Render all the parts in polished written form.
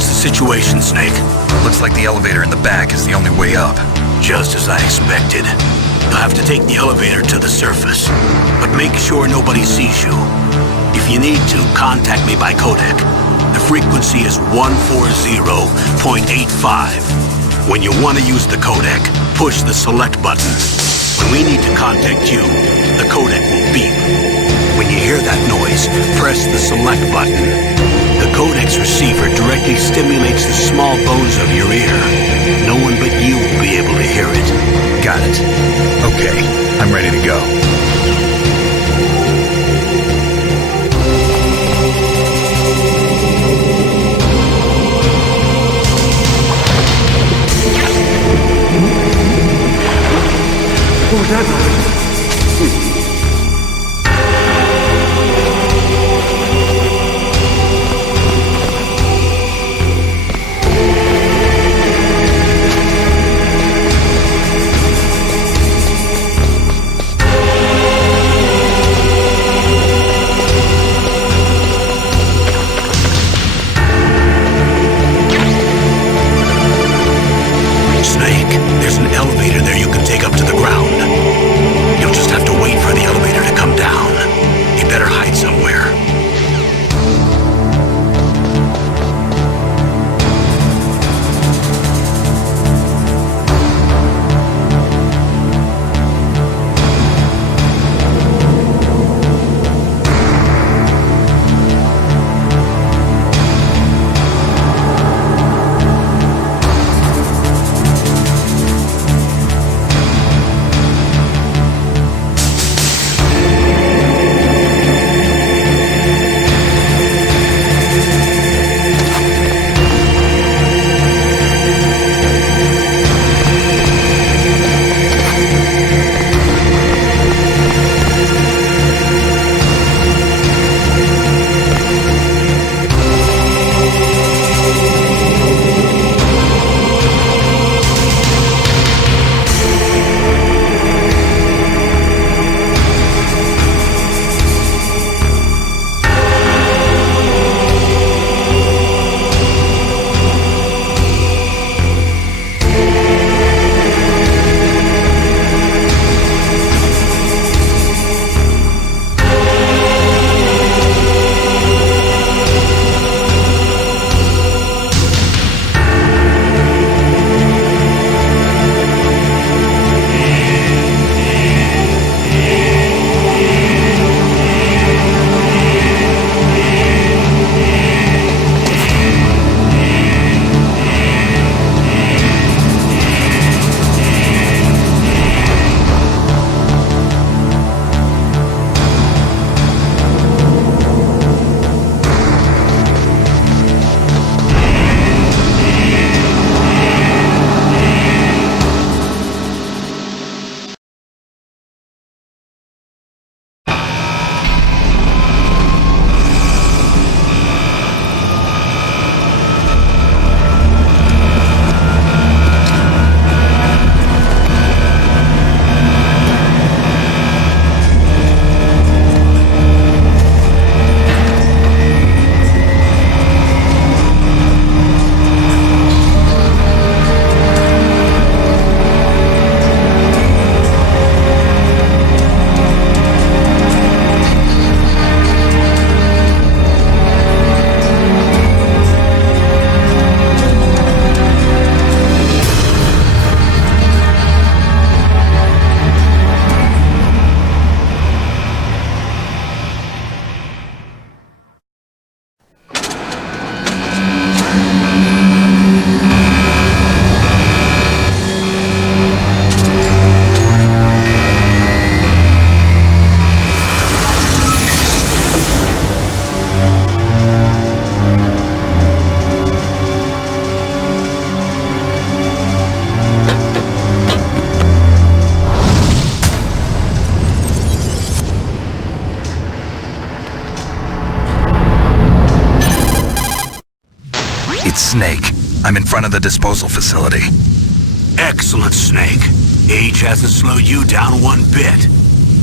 What's the situation, Snake? Looks like the elevator in the back is the only way up. Just as I expected. You'll have to take the elevator to the surface, but make sure nobody sees you. If you need to, contact me by codec. The frequency is 140.85. When you want to use the codec, push the select button. When we need to contact you, the codec will beep. When you hear that noise, press the select button. The codec's receiver directly stimulates the small bones of your ear. No one but you will be able to hear it. Got it. Okay, I'm ready to go. What was that noise? There's an elevator there you can take up to the ground. You'll just have to wait for the elevator to come down. You better hide somewhere. Snake. I'm in front of the disposal facility. Excellent, Snake. Age hasn't slowed you down one bit.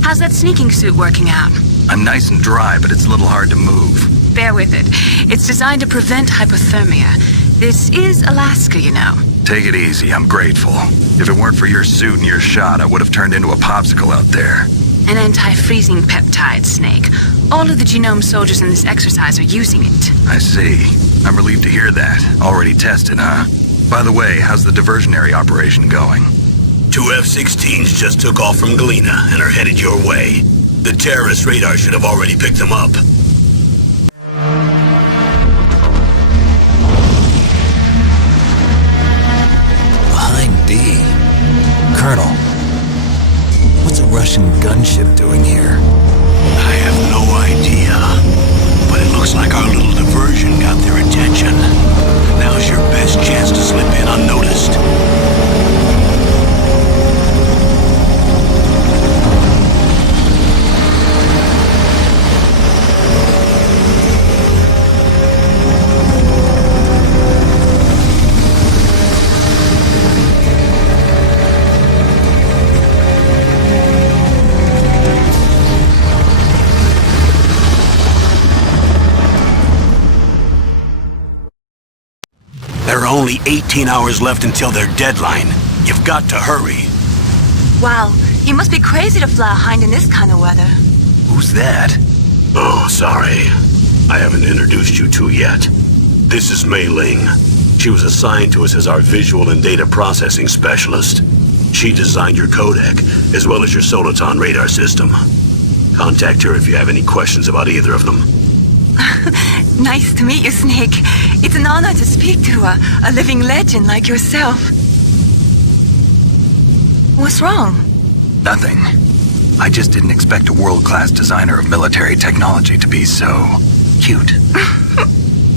How's that sneaking suit working out? I'm nice and dry, but it's a little hard to move. Bear with it. It's designed to prevent hypothermia. This is Alaska, you know. Take it easy, I'm grateful. If it weren't for your suit and your shot, I would have turned into a popsicle out there. An anti-freezing peptide, Snake. All of the genome soldiers in this exercise are using it. I see. I'm relieved to hear that. Already tested, huh? By the way, how's the diversionary operation going? 2 F-16s just took off from Galena and are headed your way. The terrorist radar should have already picked them up. Behind D. Colonel, what's a Russian gunship doing here? I have no idea. But it looks like our little diversion got their attention. Now's your best chance to slip in unnoticed. There are only 18 hours left until their deadline. You've got to hurry. Wow, you must be crazy to fly a hind in this kind of weather. Who's that? Oh, sorry. I haven't introduced you to yet. This is Mei Ling. She was assigned to us as our visual and data processing specialist. She designed your codec, as well as your Soliton radar system. Contact her if you have any questions about either of them. Nice to meet you, Snake. It's an honor to speak to a living legend like yourself. What's wrong? Nothing. I just didn't expect a world-class designer of military technology to be so cute.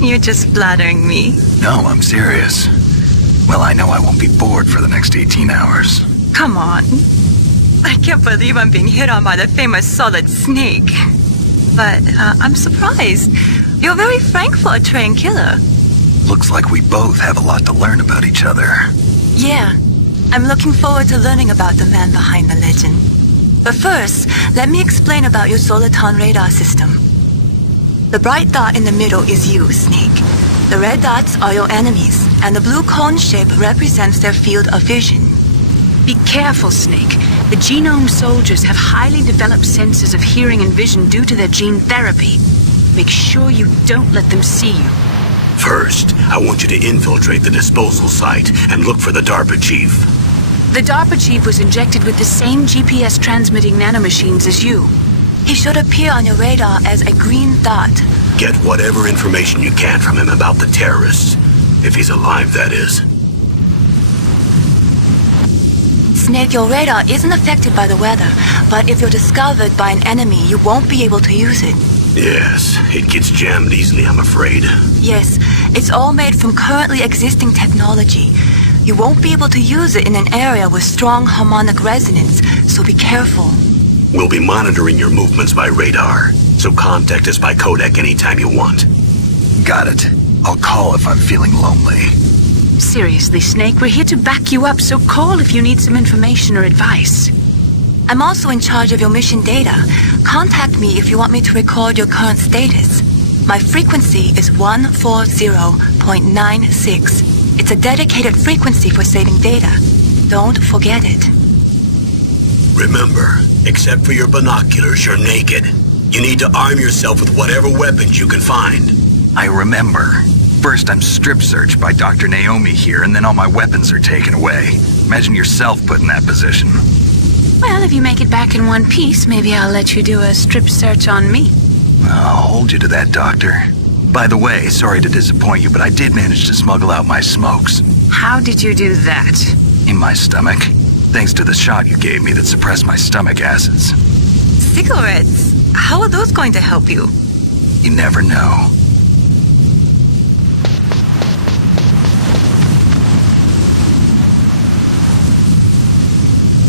You're just flattering me. No, I'm serious. Well, I know I won't be bored for the next 18 hours. Come on. I can't believe I'm being hit on by the famous Solid Snake. But I'm surprised. You're very frank for a trained killer. Looks like we both have a lot to learn about each other. Yeah. I'm looking forward to learning about the man behind the legend. But first, let me explain about your Soliton radar system. The bright dot in the middle is you, Snake. The red dots are your enemies, and the blue cone shape represents their field of vision. Be careful, Snake. The genome soldiers have highly developed senses of hearing and vision due to their gene therapy. Make sure you don't let them see you. First, I want you to infiltrate the disposal site and look for the DARPA chief. The DARPA chief was injected with the same GPS transmitting nanomachines as you. He should appear on your radar as a green dot. Get whatever information you can from him about the terrorists. If he's alive, that is. Snake, your radar isn't affected by the weather, but if you're discovered by an enemy, you won't be able to use it. Yes, it gets jammed easily, I'm afraid. Yes, it's all made from currently existing technology. You won't be able to use it in an area with strong harmonic resonance, so be careful. We'll be monitoring your movements by radar, so contact us by codec anytime you want. Got it. I'll call if I'm feeling lonely. Seriously, Snake, we're here to back you up, so call if you need some information or advice. I'm also in charge of your mission data. Contact me if you want me to record your current status. My frequency is 140.96. It's a dedicated frequency for saving data. Don't forget it. Remember, except for your binoculars, you're naked. You need to arm yourself with whatever weapons you can find. I remember. First, I'm strip searched by Dr. Naomi here, and then all my weapons are taken away. Imagine yourself put in that position. Well, if you make it back in one piece, maybe I'll let you do a strip search on me. I'll hold you to that, Doctor. By the way, sorry to disappoint you, but I did manage to smuggle out my smokes. How did you do that? In my stomach. Thanks to the shot you gave me that suppressed my stomach acids. Cigarettes? How are those going to help you? You never know.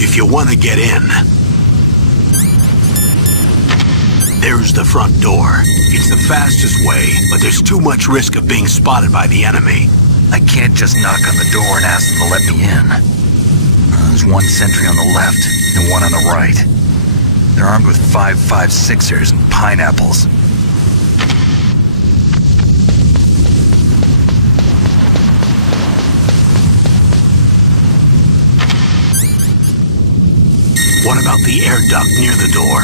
If you want to get in, there's the front door. It's the fastest way, but there's too much risk of being spotted by the enemy. I can't just knock on the door and ask them to let me in. There's one sentry on the left and one on the right. They're armed with 5.56ers and pineapples. out the air duct near the door.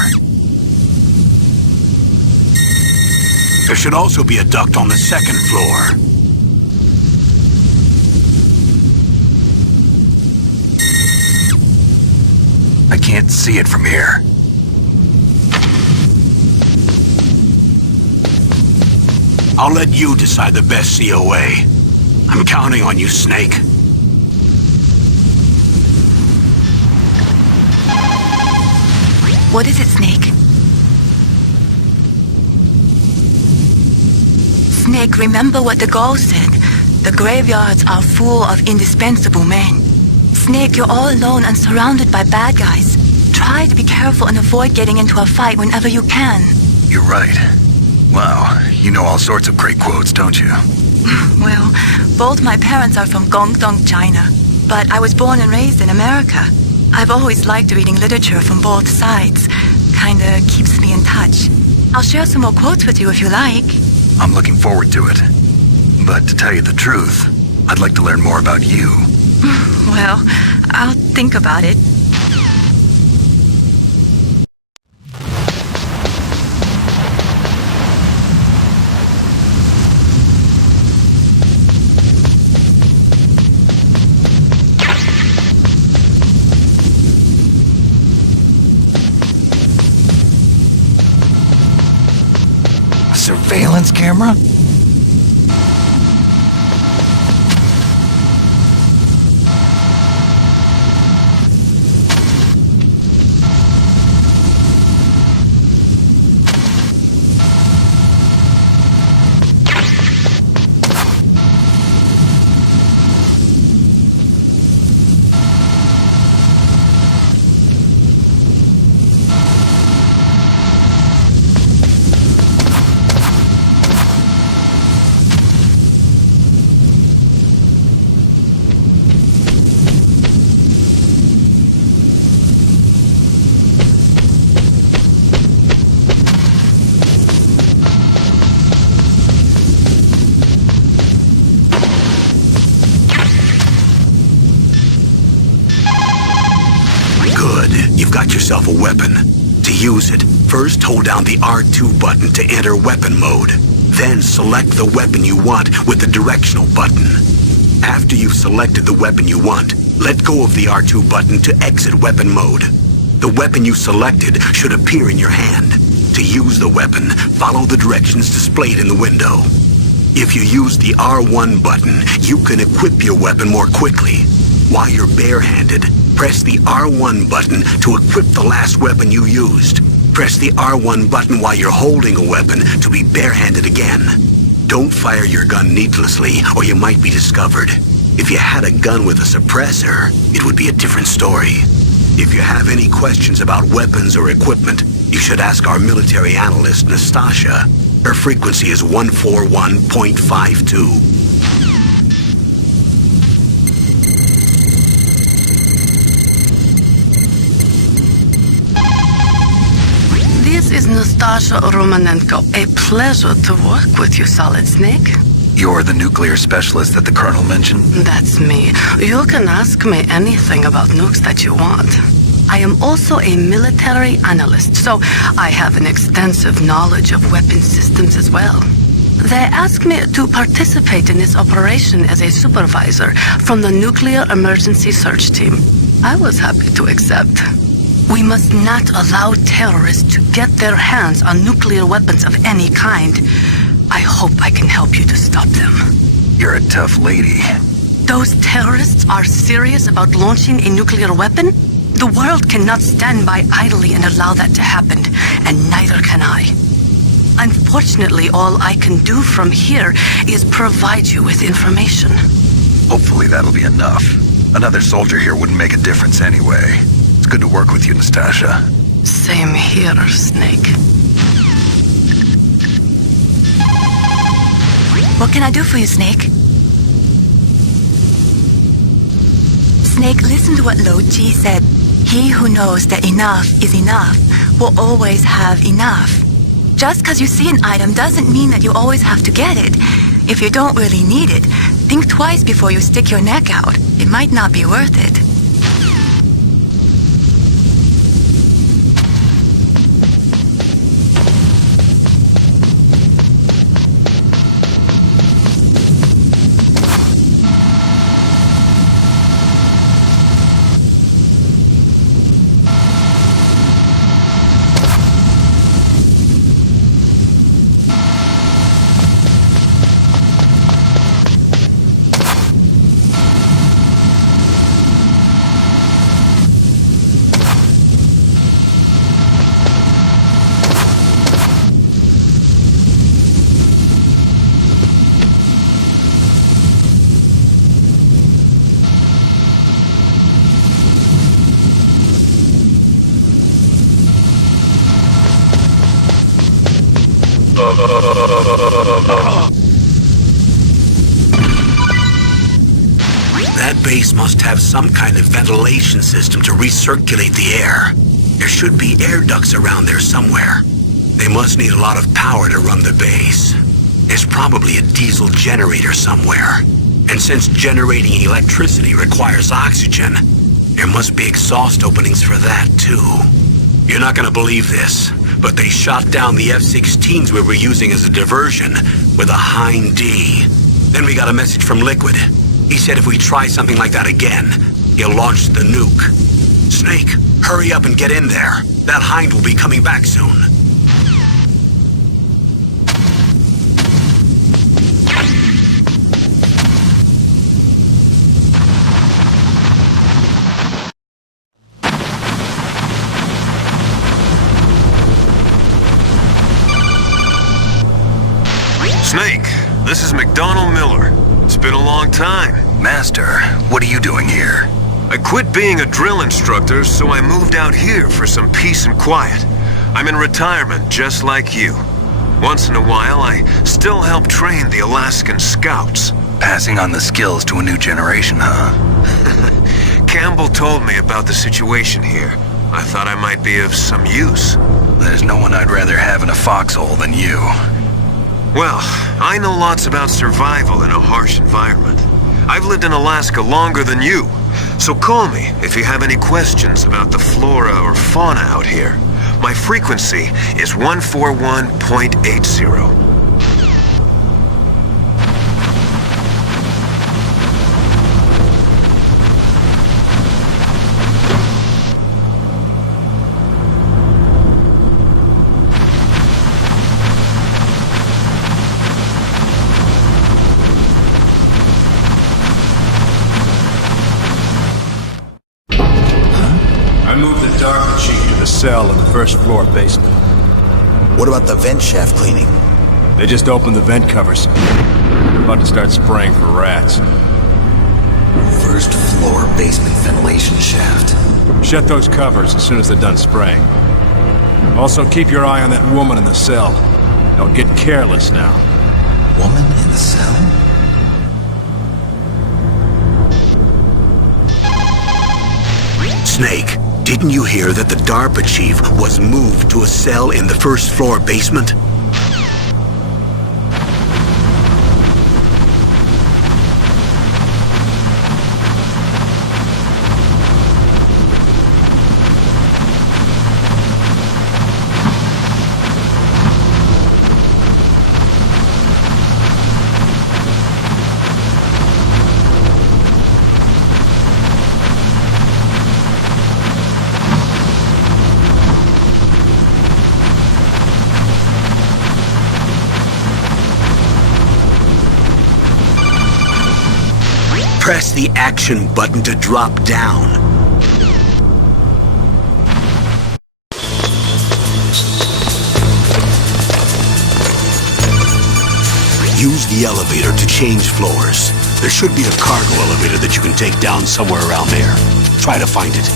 There should also be a duct on the second floor. I can't see it from here. I'll let you decide the best COA. I'm counting on you, Snake. What is it, Snake? Snake, remember what the Gaul said. The graveyards are full of indispensable men. Snake, you're all alone and surrounded by bad guys. Try to be careful and avoid getting into a fight whenever you can. You're right. Wow, you know all sorts of great quotes, don't you? Well, both my parents are from Guangdong, China, but I was born and raised in America. I've always liked reading literature from both sides. Kinda keeps me in touch. I'll share some more quotes with you if you like. I'm looking forward to it. But to tell you the truth, I'd like to learn more about you. Well, I'll think about it. Surveillance camera? You've got yourself a weapon. To use it, first hold down the R2 button to enter weapon mode. Then select the weapon you want with the directional button. After you've selected the weapon you want, let go of the R2 button to exit weapon mode. The weapon you selected should appear in your hand. To use the weapon, follow the directions displayed in the window. If you use the R1 button, you can equip your weapon more quickly. While you're barehanded, press the R1 button to equip the last weapon you used. Press the R1 button while you're holding a weapon to be barehanded again. Don't fire your gun needlessly or you might be discovered. If you had a gun with a suppressor, it would be a different story. If you have any questions about weapons or equipment, you should ask our military analyst, Nastasha. Her frequency is 141.52. This is Nastasha Romanenko. A pleasure to work with you, Solid Snake. You're the nuclear specialist that the Colonel mentioned? That's me. You can ask me anything about nukes that you want. I am also a military analyst, so I have an extensive knowledge of weapon systems as well. They asked me to participate in this operation as a supervisor from the Nuclear Emergency Search Team. I was happy to accept. We must not allow terrorists to get their hands on nuclear weapons of any kind. I hope I can help you to stop them. You're a tough lady. Those terrorists are serious about launching a nuclear weapon? The world cannot stand by idly and allow that to happen, and neither can I. Unfortunately, all I can do from here is provide you with information. Hopefully that'll be enough. Another soldier here wouldn't make a difference anyway. It's good to work with you, Nastasha. Same here, Snake. What can I do for you, Snake? Snake, listen to what Lo Ji said. He who knows that enough is enough will always have enough. Just because you see an item doesn't mean that you always have to get it. If you don't really need it, think twice before you stick your neck out. It might not be worth it. That base must have some kind of ventilation system to recirculate the air. There should be air ducts around there somewhere. They must need a lot of power to run the base. There's probably a diesel generator somewhere. And since generating electricity requires oxygen, there must be exhaust openings for that, too. You're not gonna believe this, but they shot down the F-16s we were using as a diversion with a Hind D. Then we got a message from Liquid. He said if we try something like that again, he'll launch the nuke. Snake, hurry up and get in there. That Hind will be coming back soon. Snake, this is McDonald Miller. It's been a long time. Master, what are you doing here? I quit being a drill instructor, so I moved out here for some peace and quiet. I'm in retirement, just like you. Once in a while, I still help train the Alaskan Scouts. Passing on the skills to a new generation, huh? Campbell told me about the situation here. I thought I might be of some use. There's no one I'd rather have in a foxhole than you. Well, I know lots about survival in a harsh environment. I've lived in Alaska longer than you, so call me if you have any questions about the flora or fauna out here. My frequency is 141.80. Cell in the first floor basement. What about the vent shaft cleaning? They just opened the vent covers. They're about to start spraying for rats. First floor basement ventilation shaft. Shut those covers as soon as they're done spraying. Also, keep your eye on that woman in the cell. Don't get careless now. Woman in the cell? Snake, didn't you hear that the DARPA chief was moved to a cell in the first floor basement? Press the action button to drop down. Use the elevator to change floors. There should be a cargo elevator that you can take down somewhere around there. Try to find it.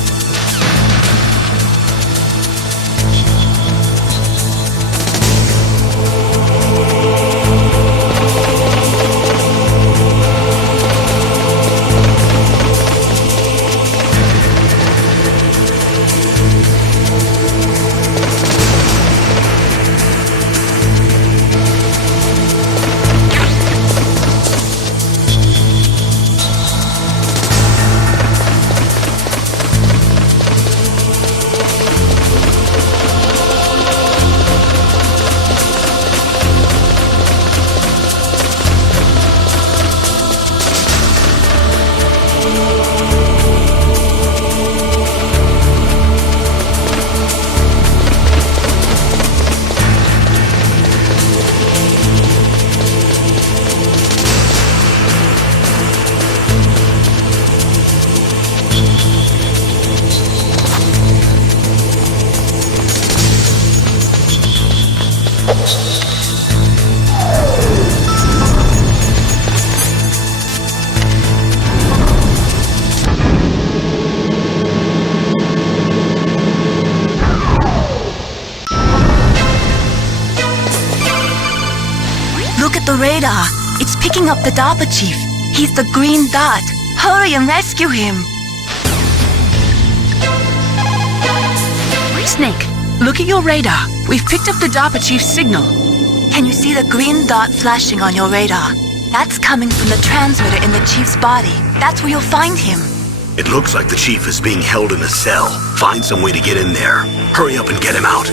radar. It's picking up the DARPA chief. He's the green dot. Hurry and rescue him. Snake, look at your radar. We've picked up the DARPA chief's signal. Can you see the green dot flashing on your radar? That's coming from the transmitter in the chief's body. That's where you'll find him. It looks like the chief is being held in a cell. Find some way to get in there. Hurry up and get him out.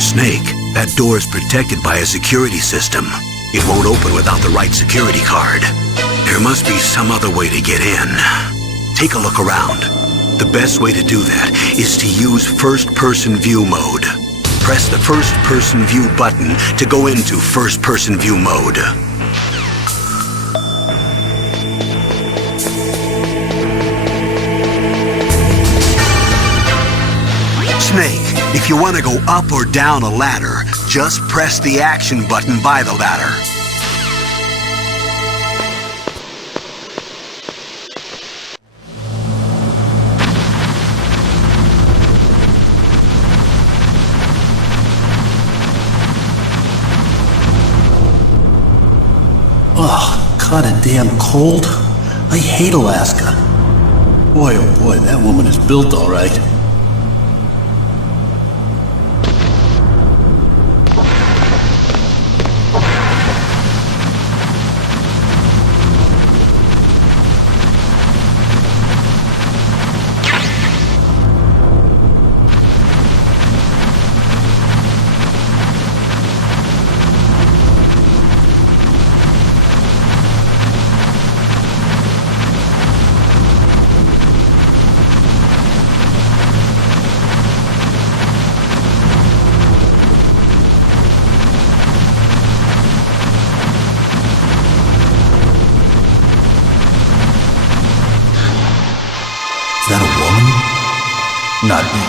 Snake, that door is protected by a security system. It won't open without the right security card. There must be some other way to get in. Take a look around. The best way to do that is to use first-person view mode. Press the first-person view button to go into first-person view mode. Snake, if you want to go up or down a ladder, just press the action button by the ladder. Oh, kinda damn cold. I hate Alaska. Boy, oh boy, that woman is built all right. Is that a woman? Not me.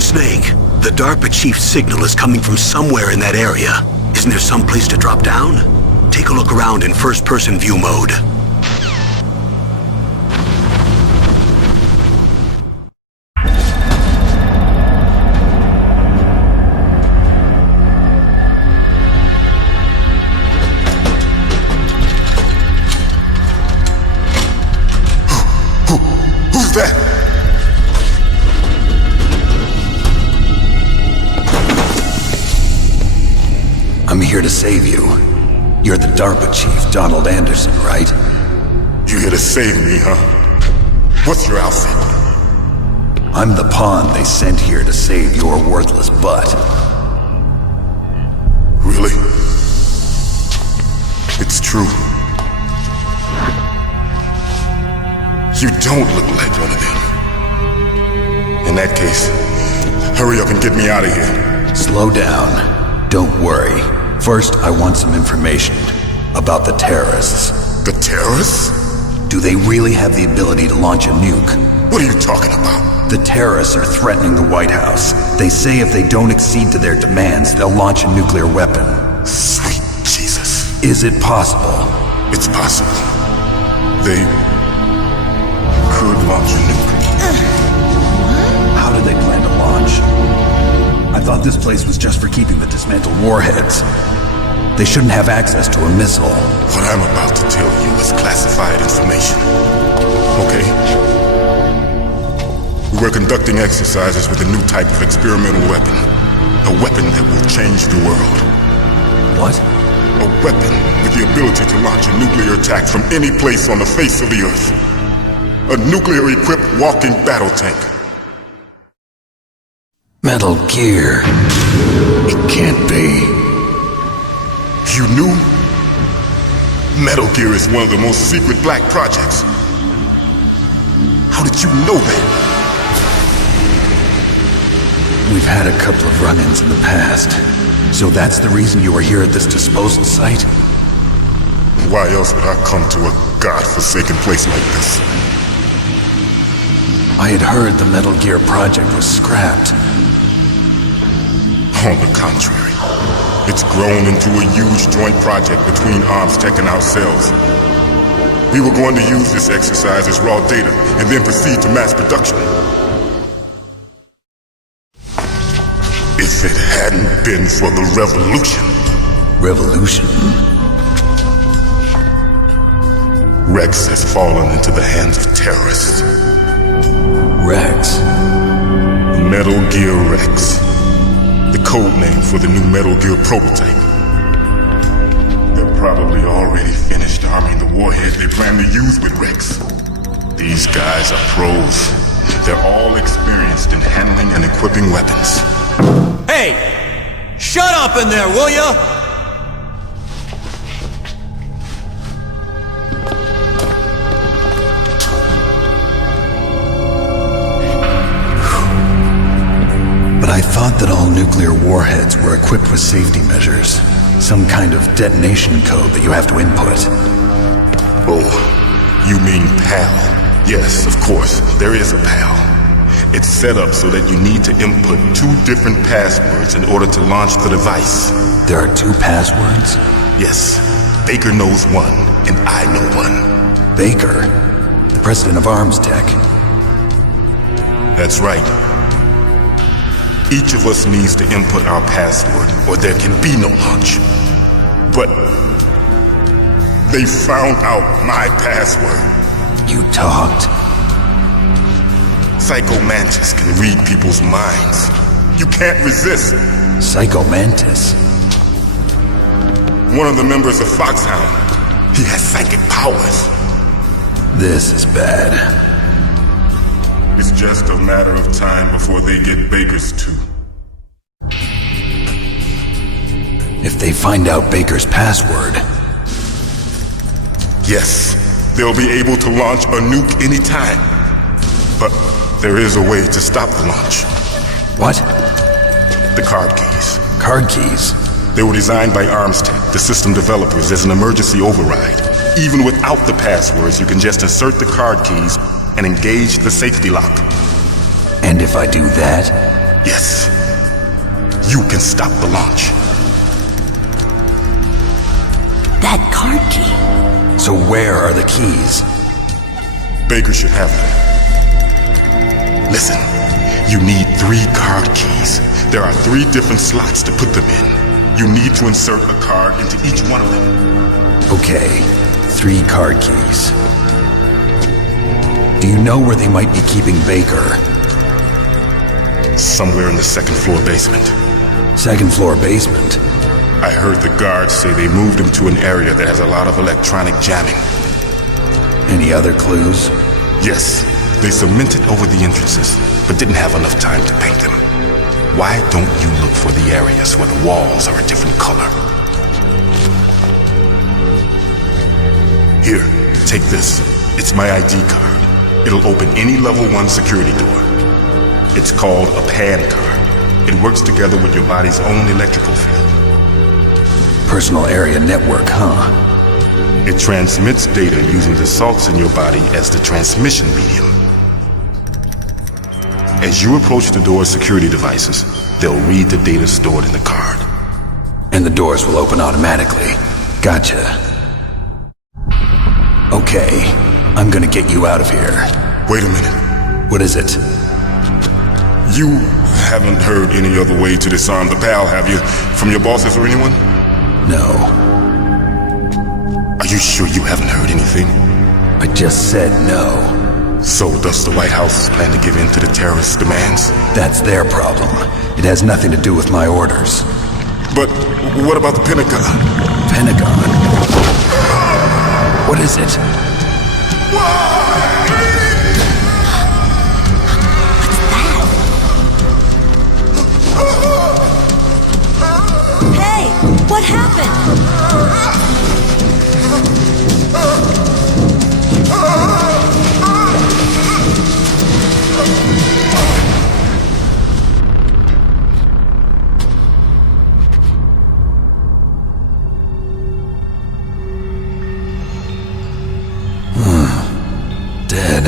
Snake, the DARPA chief's signal is coming from somewhere in that area. Isn't there some place to drop down? Take a look around in first-person view mode. Who's that? I'm here to save you. You're the DARPA chief, Donald Anderson, right? You here to save me, huh? What's your outfit? I'm the pawn they sent here to save your worthless butt. Really? It's true. You don't look like one of them. In that case, hurry up and get me out of here. Slow down. Don't worry. First, I want some information about the terrorists. The terrorists? Do they really have the ability to launch a nuke? What are you talking about? The terrorists are threatening the White House. They say if they don't accede to their demands, they'll launch a nuclear weapon. Sweet Jesus. Is it possible? It's possible. They could launch a nuke. How do they plan to launch? I thought this place was just for keeping the dismantled warheads. They shouldn't have access to a missile. What I'm about to tell you is classified information. Okay? We're conducting exercises with a new type of experimental weapon. A weapon that will change the world. What? A weapon with the ability to launch a nuclear attack from any place on the face of the Earth. A nuclear-equipped walking battle tank. Metal Gear. It can't be. You knew? Metal Gear is one of the most secret black projects. How did you know that? We've had a couple of run-ins in the past. So that's the reason you were here at this disposal site? Why else would I come to a god-forsaken place like this? I had heard the Metal Gear project was scrapped. On the contrary, It's grown into a huge joint project between Arms Tech and ourselves. We were going to use this exercise as raw data and then proceed to mass production. If it hadn't been for the revolution. Revolution? Rex has fallen into the hands of terrorists. Rex? Metal Gear Rex. The code name for the new Metal Gear prototype. They're probably already finished arming the warhead they plan to use with Rex. These guys are pros. They're all experienced in handling and equipping weapons. Hey! Shut up in there, will ya? But I thought that all nuclear warheads were equipped with safety measures. Some kind of detonation code that you have to input. Oh, you mean PAL? Yes, of course, there is a PAL. It's set up so that you need to input 2 different passwords in order to launch the device. There are 2 passwords? Yes, Baker knows one, and I know one. Baker? The president of Arms Tech? That's right. Each of us needs to input our password, or there can be no launch. But they found out my password. You talked? Psycho Mantis can read people's minds. You can't resist. Psycho Mantis? One of the members of Foxhound. He has psychic powers. This is bad. It's just a matter of time before they get Baker's too. If they find out Baker's password... Yes, they'll be able to launch a nuke anytime. But there is a way to stop the launch. What? The card keys. Card keys? They were designed by Arms Tech, the system developers, as an emergency override. Even without the passwords, you can just insert the card keys and engage the safety lock. And if I do that? Yes. You can stop the launch. That card key. So where are the keys? Baker should have them. Listen, you need 3 card keys. There are 3 different slots to put them in. You need to insert a card into each one of them. Okay, 3 card keys. Do you know where they might be keeping Baker? Somewhere in the 2nd floor basement. 2nd floor basement? I heard the guards say they moved him to an area that has a lot of electronic jamming. Any other clues? Yes, they cemented over the entrances, but didn't have enough time to paint them. Why don't you look for the areas where the walls are a different color? Here, take this. It's my ID card. It'll open any level 1 security door. It's called a PAN card. It works together with your body's own electrical field. Personal area network, huh? It transmits data using the salts in your body as the transmission medium. As you approach the door's security devices, they'll read the data stored in the card. And the doors will open automatically. Gotcha. Okay, I'm gonna get you out of here. Wait a minute. What is it? You haven't heard any other way to disarm the PAL, have you? From your bosses or anyone? No. Are you sure you haven't heard anything? I just said no. So does the White House plan to give in to the terrorists' demands? That's their problem. It has nothing to do with my orders. But what about the Pentagon? Pentagon? What is it? Hey, what happened? Dead.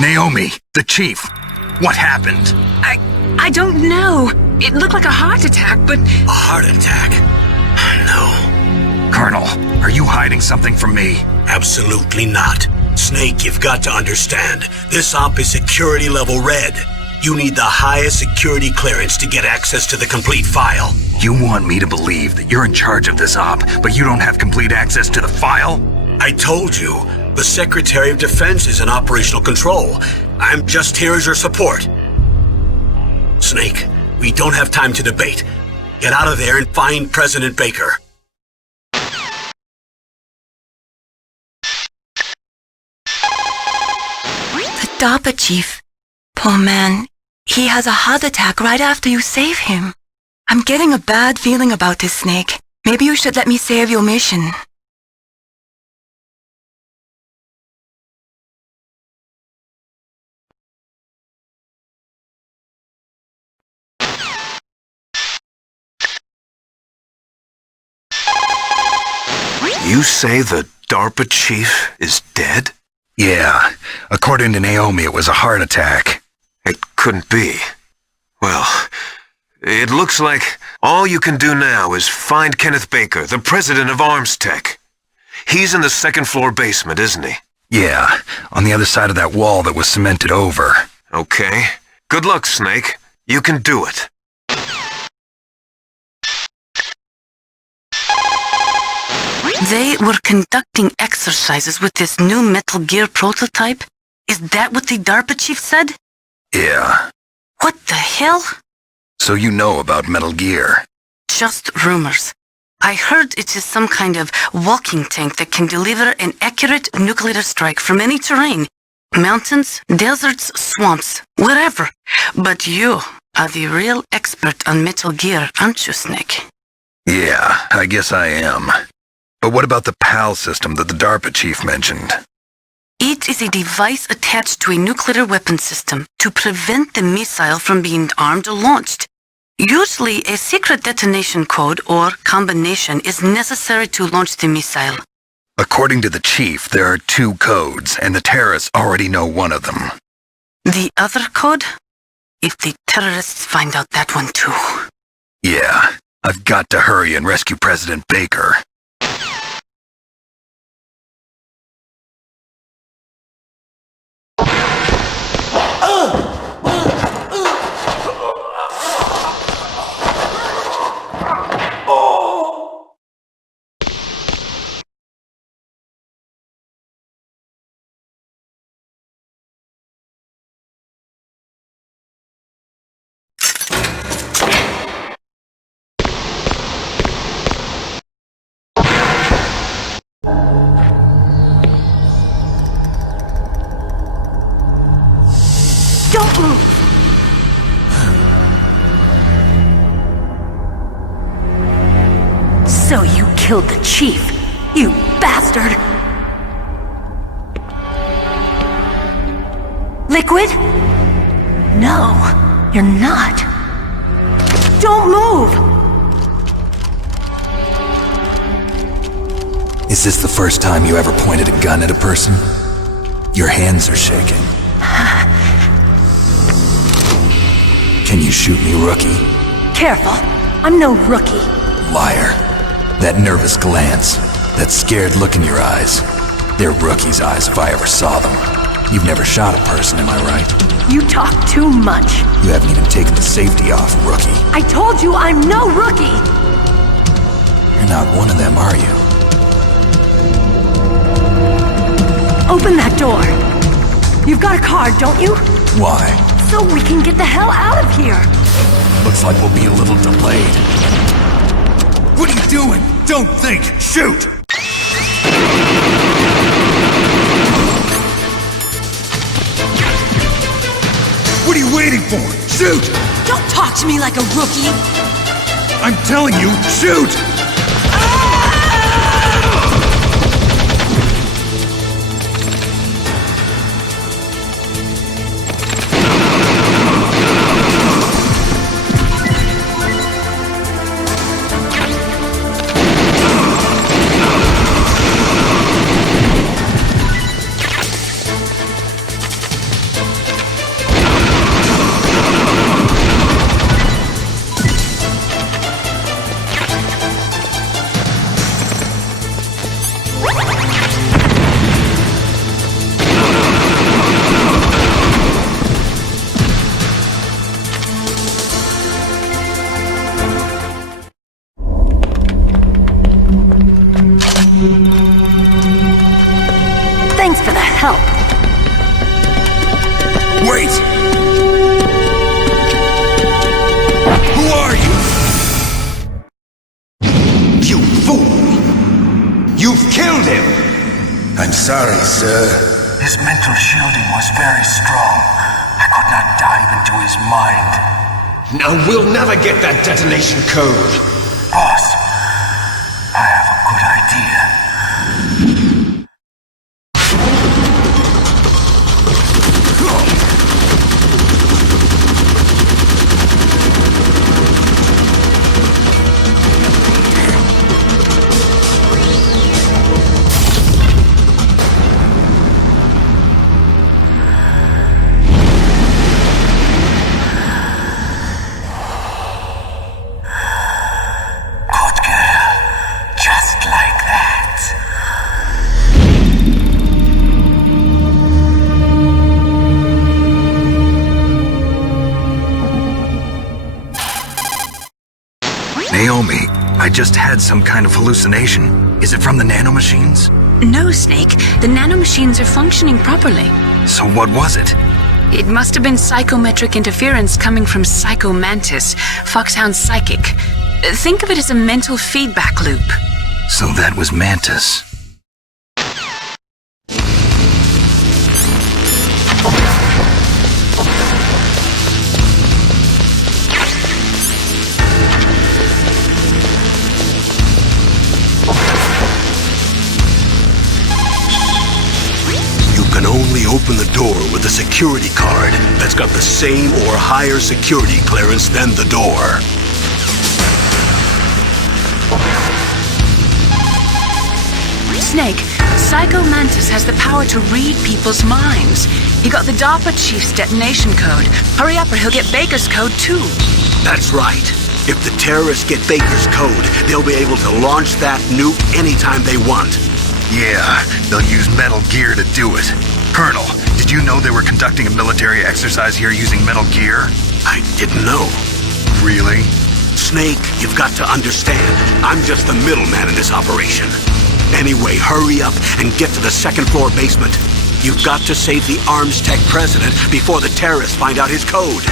Naomi, the chief. What happened? I don't know. It looked like a heart attack, but... A heart attack? No. Colonel, are you hiding something from me? Absolutely not. Snake, you've got to understand. This op is security level red. You need the highest security clearance to get access to the complete file. You want me to believe that you're in charge of this op, but you don't have complete access to the file? I told you, the Secretary of Defense is in operational control. I'm just here as your support. Snake, we don't have time to debate. Get out of there and find President Baker. The DARPA chief. Poor man. He has a heart attack right after you save him. I'm getting a bad feeling about this, Snake. Maybe you should let me save your mission. You say the DARPA chief is dead? Yeah. According to Naomi, it was a heart attack. It couldn't be. Well, it looks like all you can do now is find Kenneth Baker, the president of Arms Tech. He's in the second floor basement, isn't he? Yeah, on the other side of that wall that was cemented over. Okay. Good luck, Snake. You can do it. They were conducting exercises with this new Metal Gear prototype? Is that what the DARPA chief said? Yeah. What the hell? So you know about Metal Gear? Just rumors. I heard it is some kind of walking tank that can deliver an accurate nuclear strike from any terrain. Mountains, deserts, swamps, wherever. But you are the real expert on Metal Gear, aren't you, Snake? Yeah, I guess I am. But what about the PAL system that the DARPA chief mentioned? It is a device attached to a nuclear weapon system to prevent the missile from being armed or launched. Usually, a secret detonation code or combination is necessary to launch the missile. According to the chief, there are 2 codes, and the terrorists already know one of them. The other code? If the terrorists find out that one too. Yeah, I've got to hurry and rescue President Baker. Don't move! So you killed the chief, you bastard! Liquid? No, you're not. Don't move! Is this the first time you ever pointed a gun at a person? Your hands are shaking. Can you shoot me, rookie? Careful, I'm no rookie. Liar. That nervous glance, that scared look in your eyes. They're rookie's eyes if I ever saw them. You've never shot a person, am I right? You talk too much. You haven't even taken the safety off, rookie. I told you I'm no rookie! You're not one of them, are you? Open that door. You've got a card, don't you? Why? So we can get the hell out of here. Looks like we'll be a little delayed. What are you doing? Don't think! Shoot! What are you waiting for? Shoot! Don't talk to me like a rookie. I'm telling you, shoot! fool! You've killed him! I'm sorry, sir. His mental shielding was very strong. I could not dive into his mind. Now we'll never get that detonation code. Boss, I have a good idea. Naomi, I just had some kind of hallucination. Is it from the nanomachines? No, Snake. The nanomachines are functioning properly. So what was it? It must have been psychometric interference coming from Psycho Mantis, Foxhound's psychic. Think of it as a mental feedback loop. So that was Mantis. You can only open the door with a security card that's got the same or higher security clearance than the door. Snake, Psycho Mantis has the power to read people's minds. He got the DARPA chief's detonation code. Hurry up or he'll get Baker's code too. That's right. If the terrorists get Baker's code, they'll be able to launch that nuke anytime they want. Yeah, they'll use Metal Gear to do it. Colonel, did you know they were conducting a military exercise here using Metal Gear? I didn't know. Really? Snake, you've got to understand, I'm just the middleman in this operation. Anyway, hurry up and get to the second floor basement. You've got to save the Arms Tech president before the terrorists find out his code.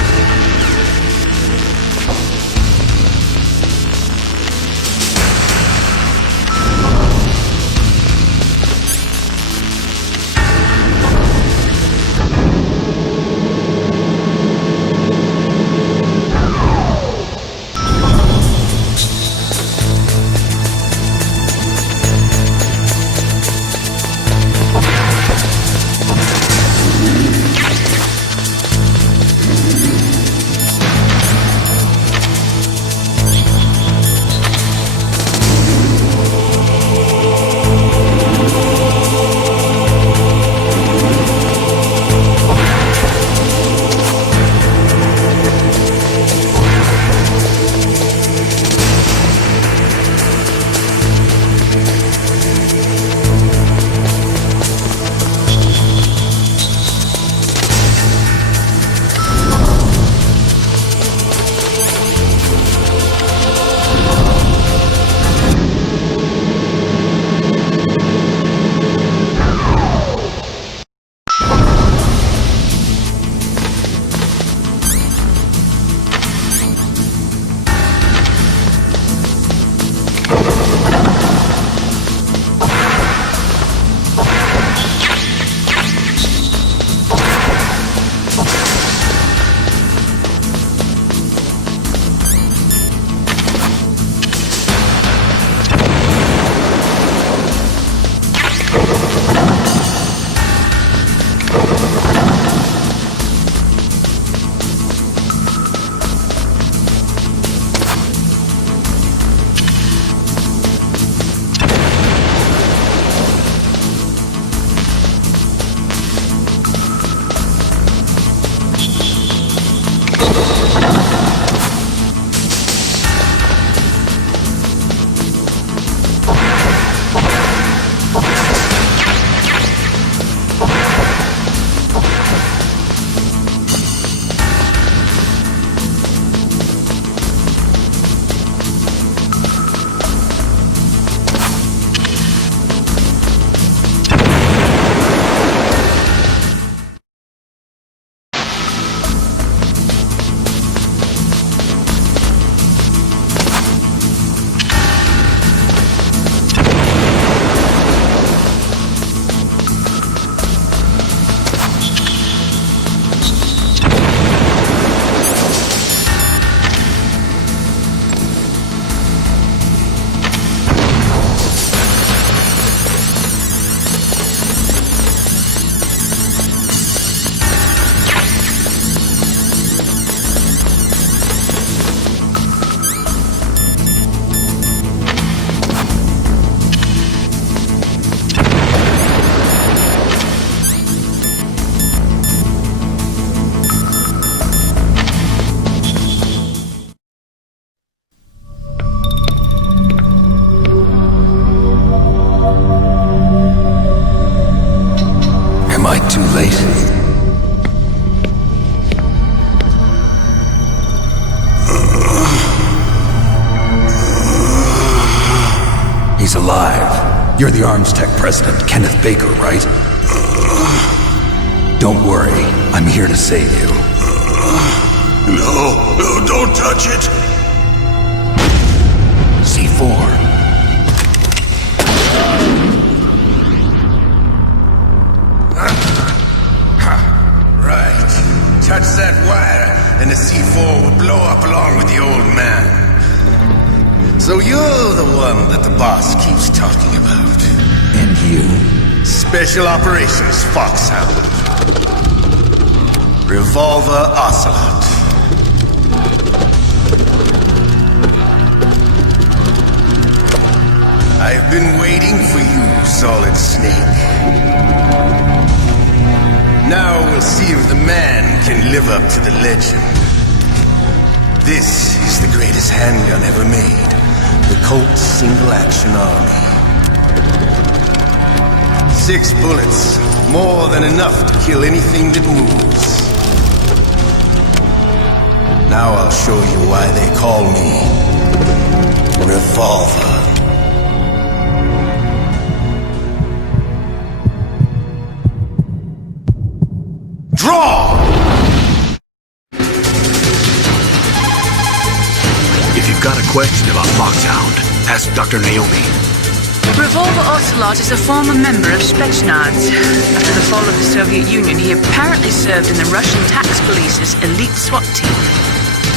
He's alive. You're the Arms Tech president, Kenneth Baker, right? Don't worry. I'm here to save you. No, don't touch it! C4. Right. Touch that wire, and the C4 will blow up along with the old man. So you're the one that the boss keeps talking about. And you? Special Operations Foxhound. Revolver Ocelot. I've been waiting for you, Solid Snake. Now we'll see if the man can live up to the legend. This is the greatest handgun ever made. The Colt Single Action Army. 6 bullets, more than enough to kill anything that moves. Now I'll show you why they call me Revolver. Draw! If you've got a question about Foxhound, ask Dr. Naomi. Revolver Ocelot is a former member of Spetsnaz. After the fall of the Soviet Union, he apparently served in the Russian tax police's elite SWAT team.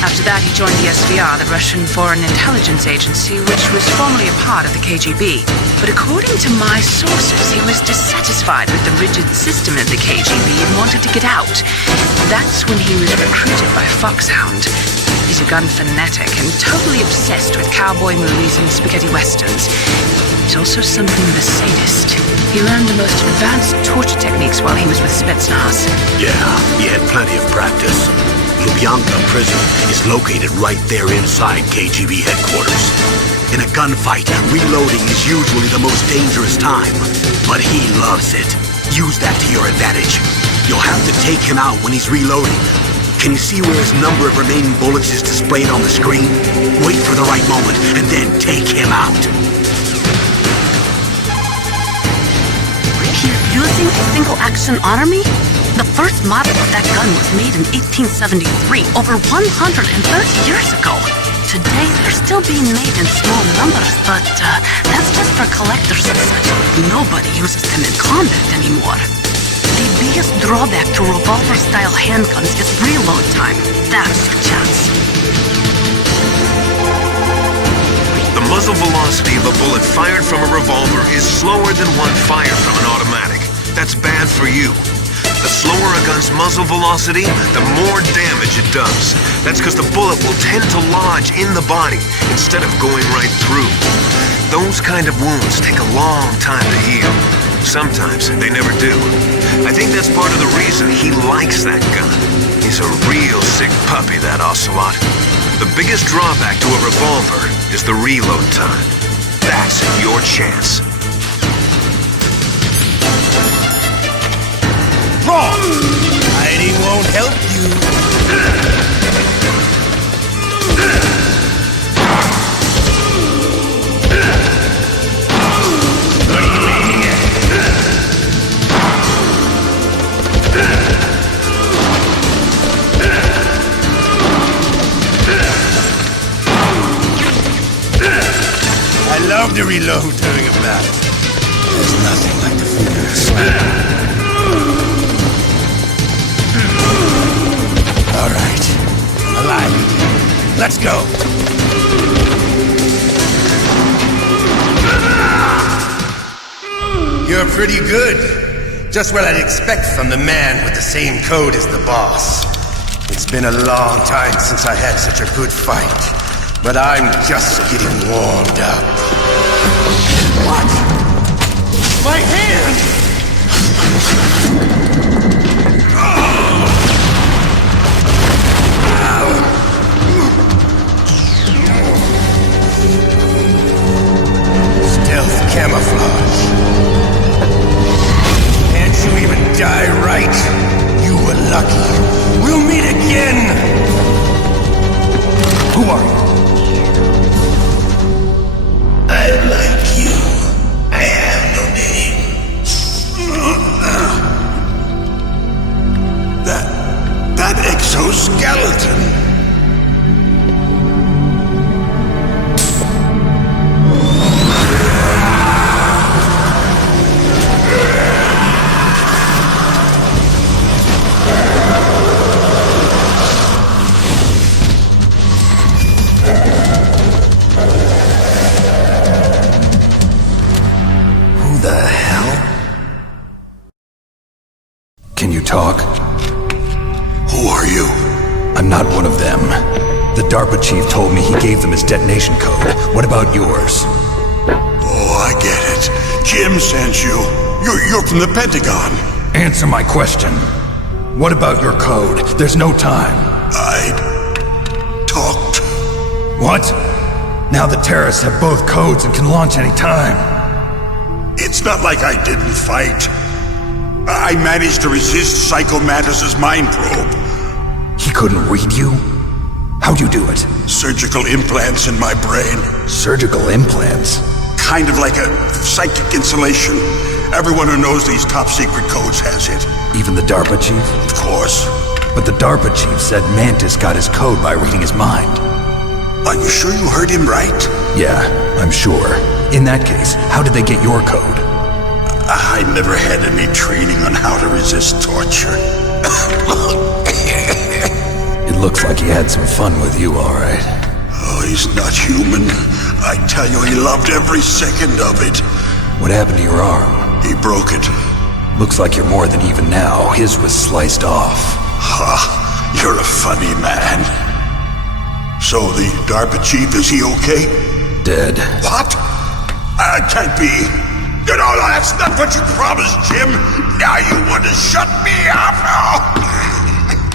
After that, he joined the SVR, the Russian Foreign Intelligence Agency, which was formerly a part of the KGB. But according to my sources, he was dissatisfied with the rigid system of the KGB and wanted to get out. That's when he was recruited by Foxhound. He's a gun fanatic and totally obsessed with cowboy movies and spaghetti westerns. He's also something of a sadist. He learned the most advanced torture techniques while he was with Spetsnaz. Yeah, he had plenty of practice. Lubyanka prison is located right there inside KGB headquarters. In a gunfight, reloading is usually the most dangerous time, but he loves it. Use that to your advantage. You'll have to take him out when he's reloading. Can you see where his number of remaining bullets is displayed on the screen? Wait for the right moment, and then take him out. He's using a single-action army? The first model of that gun was made in 1873, over 130 years ago. Today, they're still being made in small numbers, but that's just for collectors and such. Nobody uses them in combat anymore. The biggest drawback to revolver-style handguns is reload time. That's your chance. The muzzle velocity of a bullet fired from a revolver is slower than one fired from an automatic. That's bad for you. The slower a gun's muzzle velocity, the more damage it does. That's because the bullet will tend to lodge in the body instead of going right through. Those kind of wounds take a long time to heal. Sometimes they never do. I think that's part of the reason he likes that gun. He's a real sick puppy, that Ocelot. The biggest drawback to a revolver is the reload time. That's your chance. Wrong! Hiding won't help you. What are you aiming at? I love to reload during a battle. There's nothing like the feeling of slam. All right, alive. Let's go. You're pretty good. Just what I'd expect from the man with the same code as the boss. It's been a long time since I had such a good fight, but I'm just getting warmed up. What? My hand! Stealth camouflage. Can't you even die right? You were lucky. We'll meet again! Who are you? I like you. talk? Who are you? I'm not one of them. The DARPA chief told me he gave them his detonation code. What about yours? Oh, I get it. Jim sent you. You're from the Pentagon. Answer my question. What about your code? There's no time. I talked. What? Now the terrorists have both codes and can launch any time. It's not like I didn't fight. I managed to resist Psycho Mantis's mind probe. He couldn't read you? How'd you do it? Surgical implants in my brain. Surgical implants? Kind of like a psychic insulation. Everyone who knows these top secret codes has it. Even the DARPA chief? Of course. But the DARPA chief said Mantis got his code by reading his mind. Are you sure you heard him right? Yeah, I'm sure. In that case, how did they get your code? I never had any training on how to resist torture. It looks like he had some fun with you, all right. Oh, he's not human. I tell you, he loved every second of it. What happened to your arm? He broke it. Looks like you're more than even now. His was sliced off. Ha! You're a funny man. So the DARPA chief, is he okay? Dead. What? Can't be. You know, that's not what you promised, Jim. Now you want to shut me up?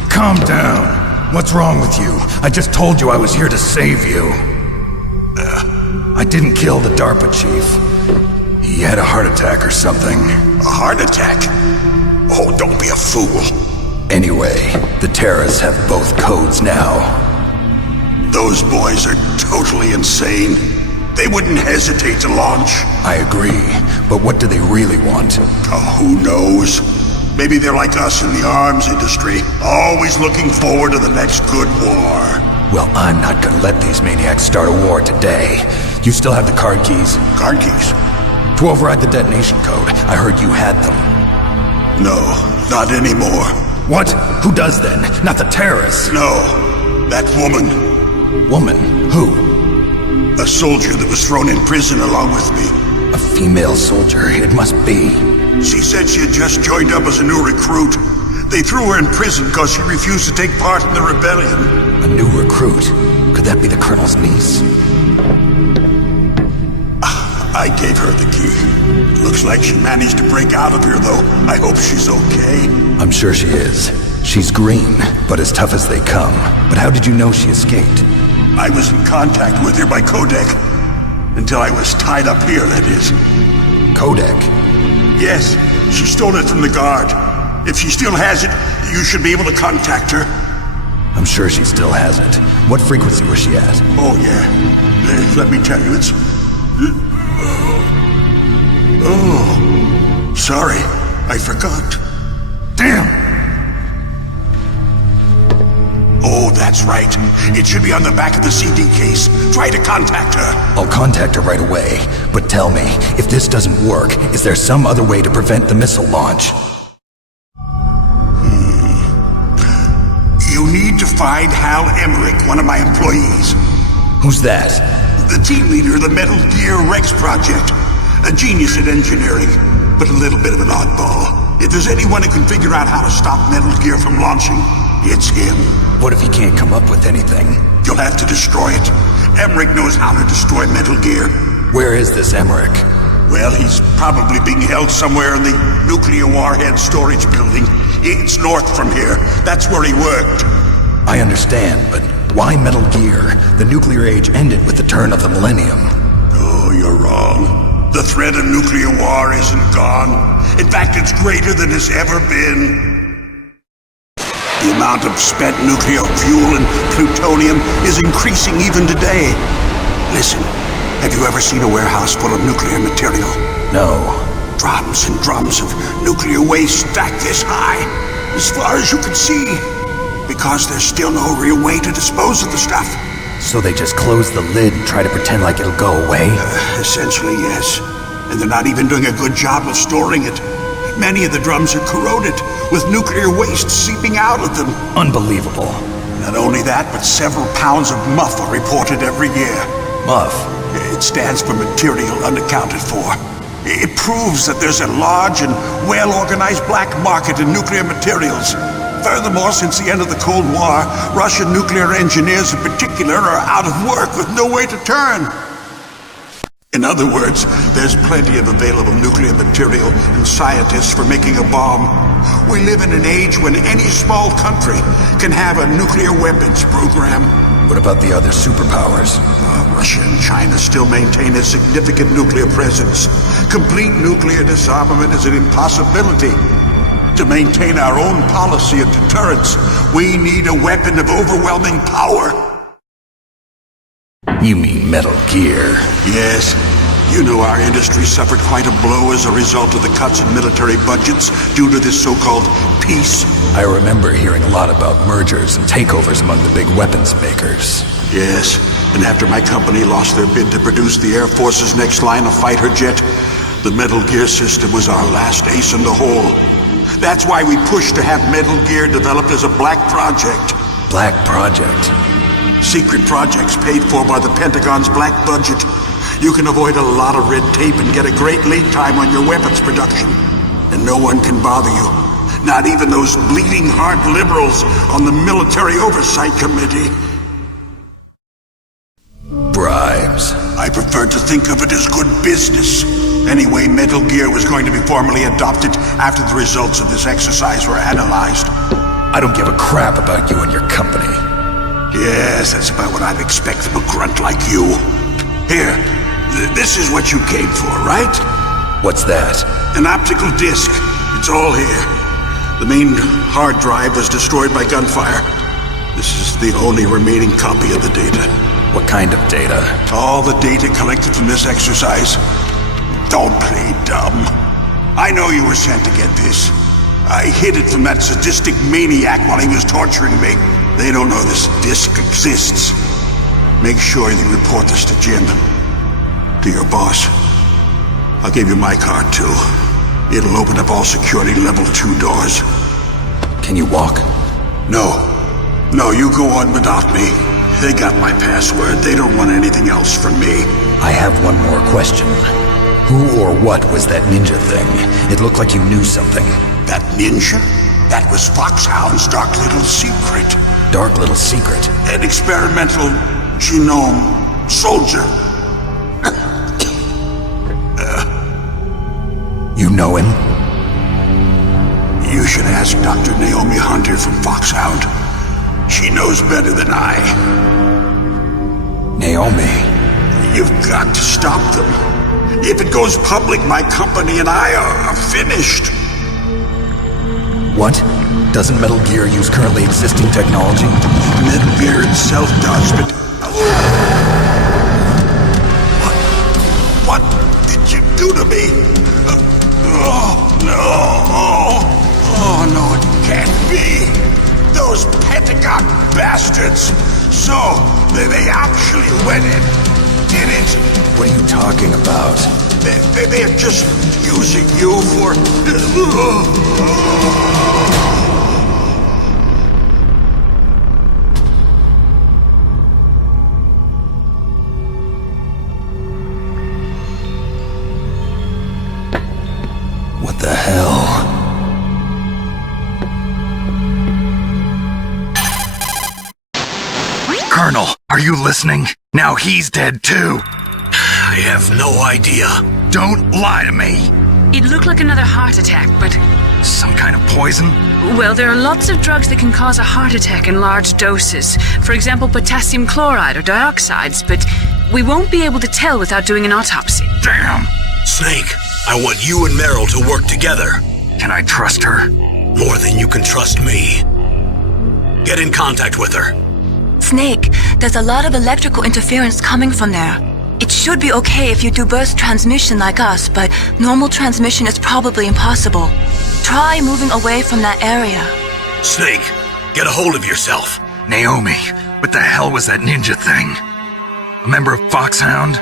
Calm down. What's wrong with you? I just told you I was here to save you. I didn't kill the DARPA chief. He had a heart attack or something. A heart attack? Oh, don't be a fool. Anyway, the terrorists have both codes now. Those boys are totally insane. They wouldn't hesitate to launch. I agree, but what do they really want? Oh, who knows? Maybe they're like us in the arms industry, always looking forward to the next good war. Well, I'm not gonna let these maniacs start a war today. You still have the card keys? Card keys? To override the detonation code. I heard you had them. No, not anymore. What? Who does then? Not the terrorists? No, that woman. Woman? Who? A soldier that was thrown in prison along with me. A female soldier, it must be. She said she had just joined up as a new recruit. They threw her in prison because she refused to take part in the rebellion. A new recruit? Could that be the colonel's niece? I gave her the key. Looks like she managed to break out of here, though. I hope she's okay. I'm sure she is. She's green, but as tough as they come. But how did you know she escaped? I was in contact with her by codec. Until I was tied up here, that is. Codec? Yes, she stole it from the guard. If she still has it, you should be able to contact her. I'm sure she still has it. What frequency was she at? Oh, yeah. Let me tell you, it's... Oh, sorry. I forgot. Damn! Oh, that's right. It should be on the back of the CD case. Try to contact her. I'll contact her right away. But tell me, if this doesn't work, is there some other way to prevent the missile launch? You need to find Hal Emmerich, one of my employees. Who's that? The team leader of the Metal Gear Rex project. A genius at engineering, but a little bit of an oddball. If there's anyone who can figure out how to stop Metal Gear from launching, it's him. What if he can't come up with anything? You'll have to destroy it. Emmerich knows how to destroy Metal Gear. Where is this Emmerich? Well, he's probably being held somewhere in the nuclear warhead storage building. It's north from here. That's where he worked. I understand, but why Metal Gear? The nuclear age ended with the turn of the millennium. Oh, you're wrong. The threat of nuclear war isn't gone. In fact, it's greater than it's ever been. The amount of spent nuclear fuel and plutonium is increasing even today. Listen, have you ever seen a warehouse full of nuclear material? No. Drums and drums of nuclear waste stacked this high, as far as you can see. Because there's still no real way to dispose of the stuff. So they just close the lid and try to pretend like it'll go away? Essentially, yes. And they're not even doing a good job of storing it. Many of the drums are corroded, with nuclear waste seeping out of them. Unbelievable. Not only that, but several pounds of MUF are reported every year. MUF? It stands for material unaccounted for. It proves that there's a large and well-organized black market in nuclear materials. Furthermore, since the end of the Cold War, Russian nuclear engineers in particular are out of work with no way to turn. In other words, there's plenty of available nuclear material and scientists for making a bomb. We live in an age when any small country can have a nuclear weapons program. What about the other superpowers? Russia and China still maintain a significant nuclear presence. Complete nuclear disarmament is an impossibility. To maintain our own policy of deterrence, we need a weapon of overwhelming power. You mean Metal Gear? Yes. You know our industry suffered quite a blow as a result of the cuts in military budgets due to this so-called peace. I remember hearing a lot about mergers and takeovers among the big weapons makers. Yes, and after my company lost their bid to produce the Air Force's next line of fighter jet, the Metal Gear system was our last ace in the hole. That's why we pushed to have Metal Gear developed as a black project. Black project? Secret projects paid for by the Pentagon's black budget. You can avoid a lot of red tape and get a great lead time on your weapons production. And no one can bother you. Not even those bleeding heart liberals on the Military Oversight Committee. Bribes. I prefer to think of it as good business. Anyway, Metal Gear was going to be formally adopted after the results of this exercise were analyzed. I don't give a crap about you and your company. Yes, that's about what I'd expect from a grunt like you. Here, this is what you came for, right? What's that? An optical disc. It's all here. The main hard drive was destroyed by gunfire. This is the only remaining copy of the data. What kind of data? All the data collected from this exercise. Don't play dumb. I know you were sent to get this. I hid it from that sadistic maniac while he was torturing me. They don't know this disc exists. Make sure you report this to Jim. To your boss. I'll give you my card, too. It'll open up all security level 2 doors. Can you walk? No. No, you go on without me. They got my password. They don't want anything else from me. I have one more question. Who or what was that ninja thing? It looked like you knew something. That ninja? That was Foxhound's dark little secret. Dark little secret? An experimental genome soldier. You know him? You should ask Dr. Naomi Hunter from Foxhound. She knows better than I. Naomi? You've got to stop them. If it goes public, my company and I are finished. What? Doesn't Metal Gear use currently existing technology? Metal Gear itself does, but... What did you do to me? Oh, no, it can't be. Those Pentagon bastards. So, they actually went and did it. What are you talking about? They're just using you for... What the hell? Colonel, are you listening? Now he's dead too. I have no idea. Don't lie to me. It looked like another heart attack, but... Some kind of poison? Well, there are lots of drugs that can cause a heart attack in large doses. For example, potassium chloride or dioxides, but we won't be able to tell without doing an autopsy. Damn! Snake, I want you and Meryl to work together. Can I trust her? More than you can trust me. Get in contact with her. Snake, there's a lot of electrical interference coming from there. It should be okay if you do burst transmission like us, but normal transmission is probably impossible. Try moving away from that area. Snake, get a hold of yourself. Naomi, what the hell was that ninja thing? A member of Foxhound?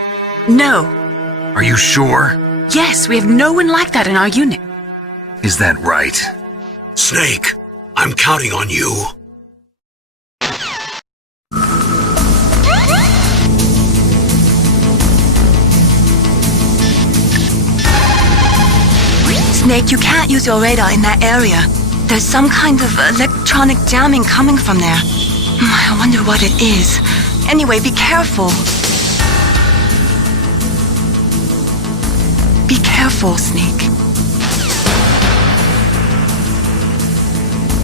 No. Are you sure? Yes, we have no one like that in our unit. Is that right? Snake, I'm counting on you. Snake, you can't use your radar in that area. There's some kind of electronic jamming coming from there. I wonder what it is. Anyway, be careful. Be careful, Snake.